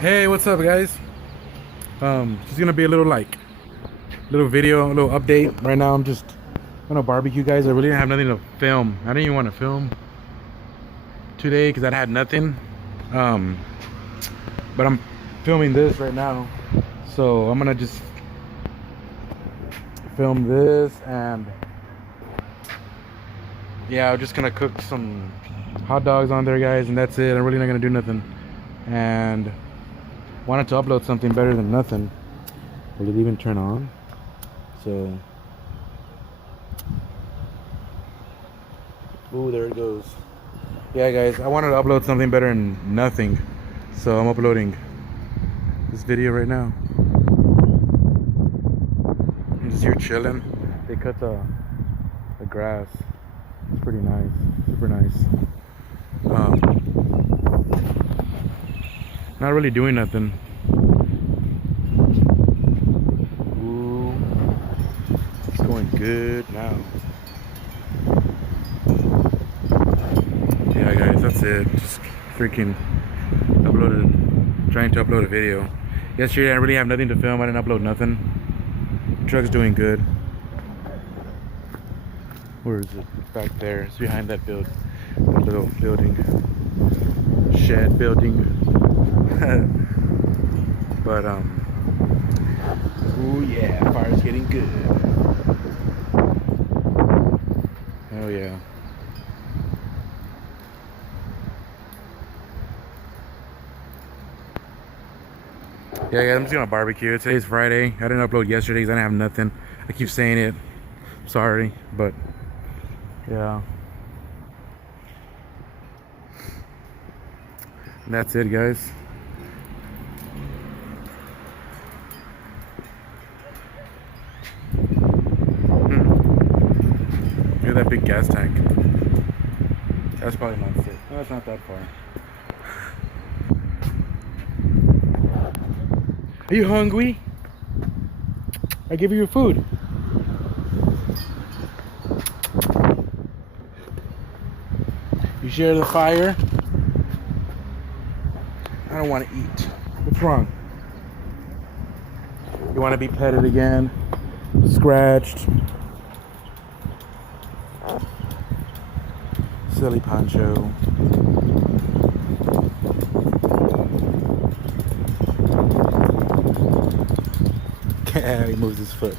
Hey, what's up, guys? Just gonna be a little video, a little update. Right now, I'm just gonna barbecue, guys. I really didn't have nothing to film. I didn't even want to film today because I had nothing. But I'm filming this right now, so I'm gonna just film this, and yeah, I'm just gonna cook some hot dogs on there, guys, and that's it. I'm really not gonna do nothing, and wanted to upload something better than nothing. Will it even turn on? So, ooh, there it goes. Yeah, guys, I wanted to upload something better than nothing, so I'm uploading this video right now. I'm just here chilling. They cut the grass. It's pretty nice, super nice. Not really doing nothing. Ooh, it's going good now. Yeah, guys, that's it. Just freaking trying to upload a video. Yesterday I really have nothing to film. I didn't upload nothing. Truck's doing good. Where is it? It's back there. It's behind that little building, shed building. But oh yeah, fire's getting good. Oh yeah. Yeah, guys, I'm just gonna barbecue. Today's Friday. I didn't upload yesterday because I didn't have nothing. I keep saying it. Sorry, but yeah. And that's it, guys. Look at that big gas tank. That's probably not safe. No, it's not that far. Are you hungry? I give you your food. You share the fire? I don't want to eat. What's wrong? You want to be petted again? Scratched? Silly Pancho. He moves his foot.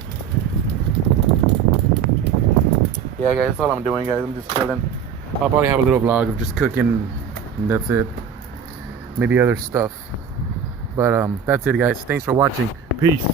Yeah, guys, that's all I'm doing, guys. I'm just chilling. I'll probably have a little vlog of just cooking, and that's it. Maybe other stuff. But that's it, guys. Thanks for watching. Peace.